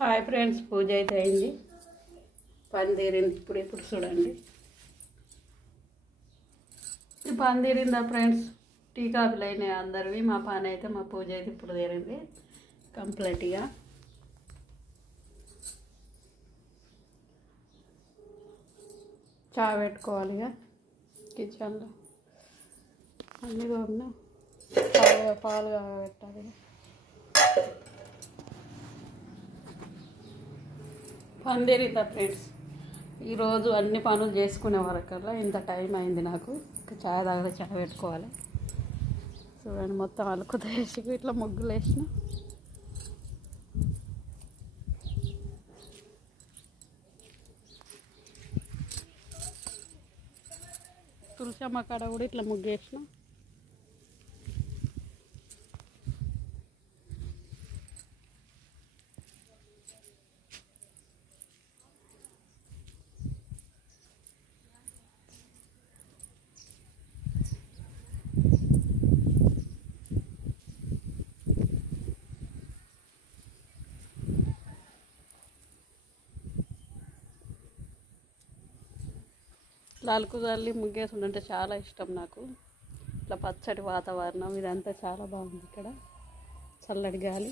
Hi friends, పూజ అయితే అయింది, పని తీరింది. ఇప్పుడు చూడండి, ఈ పని తీరిందా ఫ్రెండ్స్? టీ కాఫీలు అయినాయి అందరివి. మా పని అయితే, మా పూజ అయితే ఇప్పుడు తీరింది కంప్లీట్గా. చాయ్ పెట్టుకోవాలి ఇక కిచెన్లో. అన్నీ తోమినా, పాలు పెట్టాలి. పని తీరిందా ఫ్రెండ్స్? ఈరోజు అన్ని పనులు చేసుకునే వరకల్లా ఇంత టైం అయింది నాకు. చాయ్ తాగలే, చాయ్ పెట్టుకోవాలి. చూడండి, మొత్తం అలుకుత వేసి ఇట్లా ముగ్గులు వేసిన. తులసమ్మ కాడ కూడా ఇట్లా ముగ్గు వేసిన. అలుకు చల్లి ముగ్గేసుకుంటే చాలా ఇష్టం నాకు. ఇట్లా పచ్చడి వాతావరణం ఇదంతా చాలా బాగుంది. ఇక్కడ చల్లటి గాలి,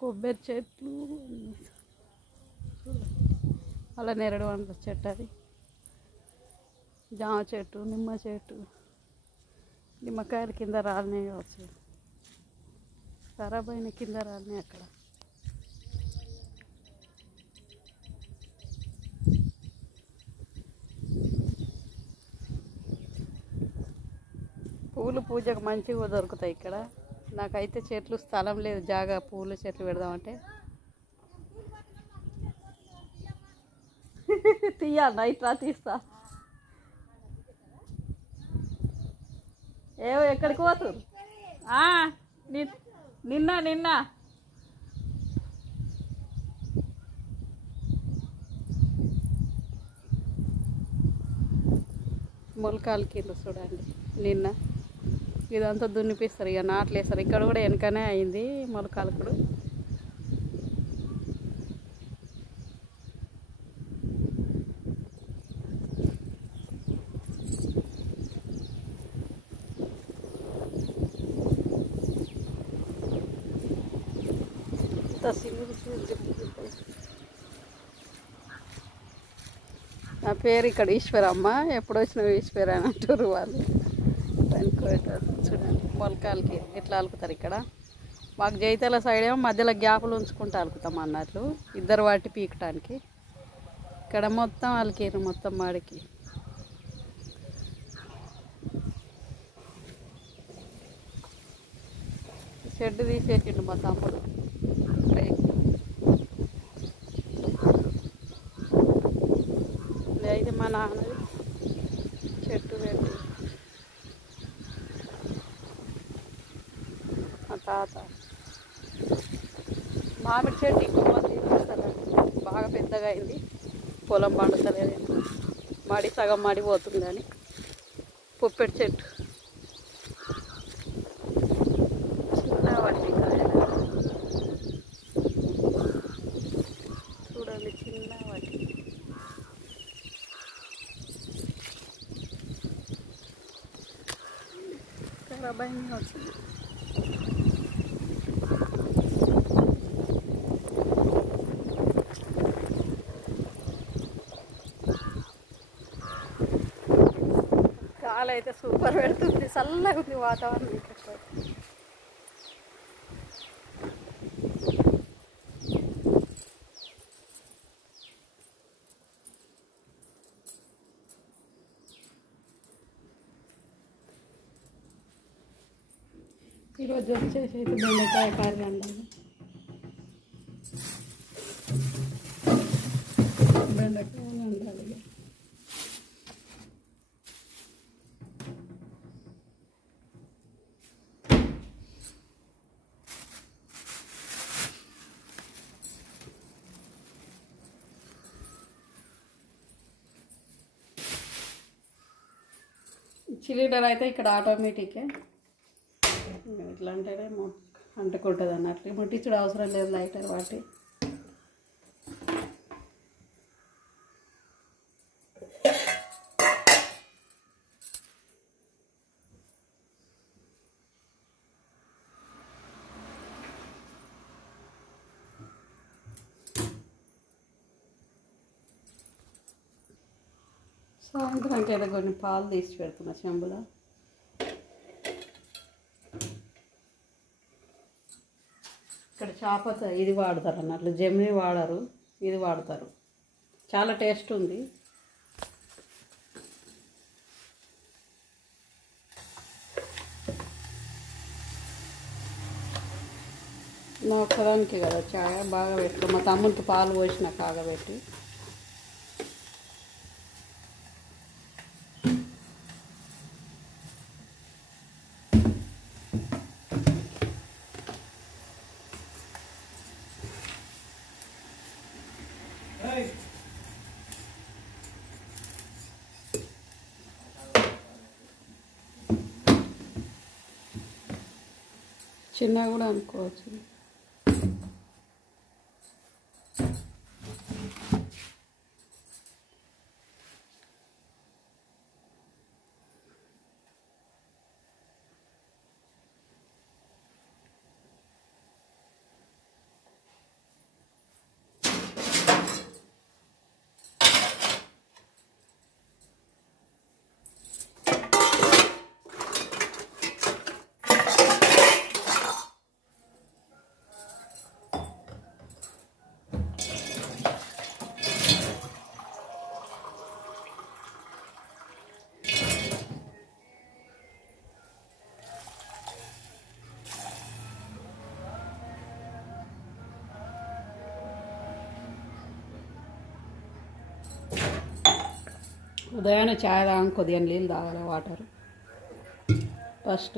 కొబ్బరి చెట్లు, అలా నెరడు వంట చెట్టు, అది జామ చెట్టు, నిమ్మ చెట్టు. నిమ్మకాయలు కింద రాలినాయి కావచ్చు, ఖరాబ్ అయిన కింద రాలినాయి అక్కడ. పూలు పూజకు మంచిగా దొరుకుతాయి ఇక్కడ. నాకైతే చెట్లు స్థలం లేదు, జాగా పూల చెట్లు పెడదామంటే. తీయాలి, నైట్ రా తీస్తా. ఏవో ఎక్కడికి పోతురు? నిన్న మొలకాలు కింద చూడండి. నిన్న ఇదంతా దున్నిపిస్తారు, ఇక నాట్లు వేస్తారు. ఇక్కడ కూడా వెనకనే అయింది మొలకాలు. ఇప్పుడు నా పేరు ఇక్కడ ఈశ్వరమ్మ. ఎప్పుడు వచ్చిన ఈశ్వర అని అంటారు వాళ్ళు. చూడండి, మొలకాలకి ఎట్లా అలుకుతారు ఇక్కడ. మాకు జైతల సైడ్ ఏమో మధ్యలో గ్యాపులు ఉంచుకుంటూ అలుకుతాం అన్నట్లు, ఇద్దరు వాటి పీకటానికి. ఇక్కడ మొత్తం అలికేరు, మొత్తం మాడికి. షెడ్ తీసేసిండు మా తమ్ముడు. అయితే మా నాన్నది చెట్టు పెట్టి, మా తాత మామిడి చెట్టు ఇంకో తీసుకొస్తారండి. బాగా పెద్దగా అయింది, పొలం పండుతలేదు, మడి సగం మడిపోతుంది. కానీ పుప్పెటి చెట్టు చిన్న వాటి కాయలు చూడండి, చిన్న వాటి. ఖరాబైంది వచ్చింది. గాలి అయితే సూపర్ పెడుతుంది, చల్లగా ఉంది వాతావరణం. ఇక్కడ ఈరోజు వచ్చేసి అయితే బెండకాయ కర్రీ వండాలి. బెండకాయలు వండాలి. సిలిండర్ అయితే ఇక్కడ ఆటోమేటికే, ఇట్లా అంటేనే అంటుకుంటుంది అన్నట్లు, ముట్టించడం అవసరం లేదు లైటర్ వాటి. సాయంత్రానికి అయితే కొన్ని పాలు తీసి పెడుతున్నా చెంబులో. ఇక్కడ చాపత ఇది వాడతారు అన్నట్లు, జెమిని వాడరు, ఇది వాడతారు. చాలా టేస్ట్ ఉంది. నా ఒక్కదానికి కదా చాయ్ బాగా పెట్టుకో, మా తమ్మునికి పాలు పోసిన కాగబెట్టి. చిన్నగా కూడా అనుకోవచ్చు. ఉదయాన్నే చాయ్ తాగం, కొద్దిగా నీళ్ళు తాగాలి, వాటర్ ఫస్ట్.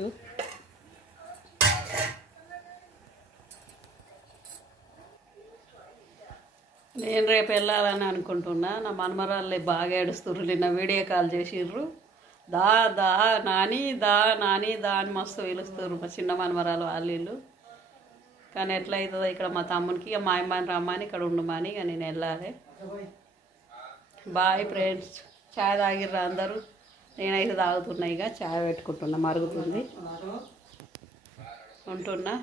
నేను రేపు వెళ్ళాలని అనుకుంటున్నా. నా మనమరాళ్ళు బాగా ఏడుస్తుర్రు, నిన్న వీడియో కాల్ చేసిర్రు. దా దా నాని దా నాని దా అని మస్తు పిలుస్తుర్రు మా చిన్న మనమరాలు వాళ్ళు. కానీ ఎట్లా అవుతుందో ఇక్కడ మా తమ్మునికి, ఇక మా అమ్మాయిని రమ్మని ఇక్కడ ఉండమని ఇక నేను వెళ్ళాలి. Bye friends. చాయ్ తాగిర్రా అందరూ? నేనైతే తాగుతున్నా, ఇక చాయ్ పెట్టుకుంటున్నా, మరుగుతుంది. ఉంటున్నా.